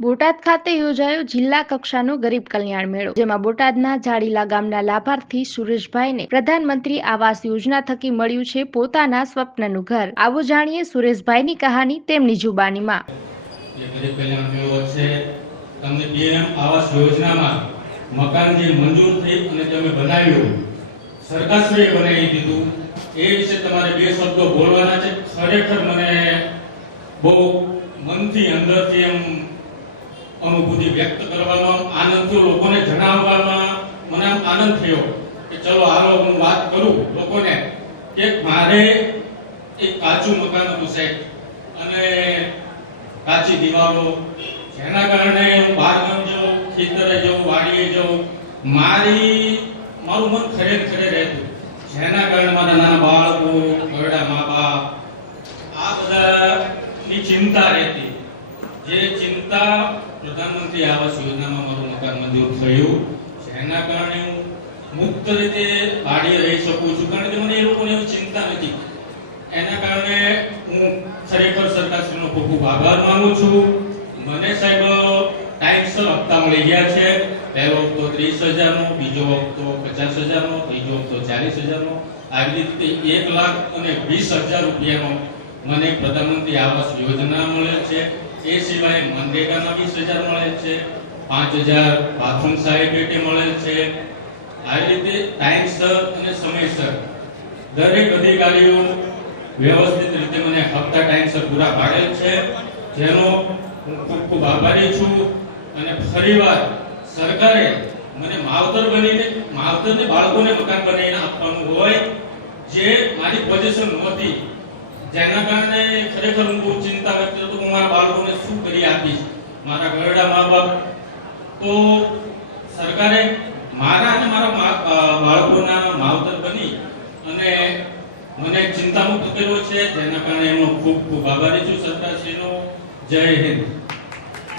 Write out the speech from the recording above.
બોટાદ ખાતે યોજાયો જિલ્લા કક્ષાનો ગરીબ કલ્યાણ મેળો, જેમાં બોટાદના જાડીલા ગામના લાભાર્થી સુરેશભાઈને પ્રધાનમંત્રી આવાસ યોજના થકી મળ્યું છે પોતાના સ્વપ્નનું ઘર. આવો જાણીએ સુરેશભાઈની કહાની તેમની જુબાનીમાં. તમને પીએમ આવાસ યોજનામાં મકાન જે મંજૂર થઈ અને તમે બનાવ્યું સરકારશ્રીએ બનાવી દીધું. એ વિશે તમારે બે શબ્દો બોલવાના છે. ખરેખર મને બહુ મનથી અંદરથી એમ અનુભૂતિ વ્યક્ત કરવામાં આનંદ થયો, લોકોને જણાવવામાં મને આનંદ થયો કે ચલો હાલો, હું વાત કરું લોકોને કે મારે એક કાચું મકાન હતું સાહેબ. અને કાચી દિવાલો, જેના કારણે હું બહાર ગામ જાઉં, ખેતરે જાઉં, વાડીએ જાઉં. મારી, મારું મન ખરે ખરે રહેતું. જેના કારણે મારા નાના બાળકો ઘરડા મા બાપ, આ બધાની ચિંતા રહેતી. જે ચિંતા પ્રધાનમંત્રી આવાસ યોજનામાં મારું મકાન મંજૂર થયું છે એના કારણે હું મુક્ત રીતે ભાડીએ રહી શકું છું. કારણ કે મને એ લોકોને એવી ચિંતા નથી. એના કારણે હું ખરેખર સરકારશ્રીનો ખૂબ ખૂબ આભાર માનું છું. મને સાહેબ ટાઈમસર હપ્તા મળી ગયા છે. પહેલો હપ્તો ત્રીસ હજારનો, બીજો હપ્તો પચાસ હજારનો, ત્રીજો હપ્તો ચાલીસ હજારનો. આવી રીતે એક લાખ અને વીસ હજાર રૂપિયાનો મને પ્રધાનમંત્રી આવાસ યોજના મળે છે. એ સિવાય મનરેગામાં વીસ હજાર મળે છે. પાંચ હજાર બાથરૂમ સહાય મળે છે. આવી રીતે ટાઈમસર અને સમયસર દરેક અધિકારીઓ વ્યવસ્થિત રીતે મને હપ્તા ટાઈમસર પૂરા પાડે છે. જેનો હું ખૂબ ખૂબ આભારી છું અને ફરીવાર સરકારે મને માવતર બનીને, માવતરને બાળકોને મકાન બનાવીને આપવાનું હોય, જે મારી પોઝિશન નહોતી, જેના કારણે ખરેખર હું બહુ ચિંતા વ્યક્ત હતો હું મારા બાળકોને શું કરી આપીશ? મારા ઘરડા મા બાપ તો સરકારે મારા અને મારા બાળકોના માવતર બની અને મને ચિંતામુક્ત કર્યો છે. જેના કારણે એમનો ખૂબ ખૂબ આભારી છું. સરકારશ્રીનો જય હિન્દ.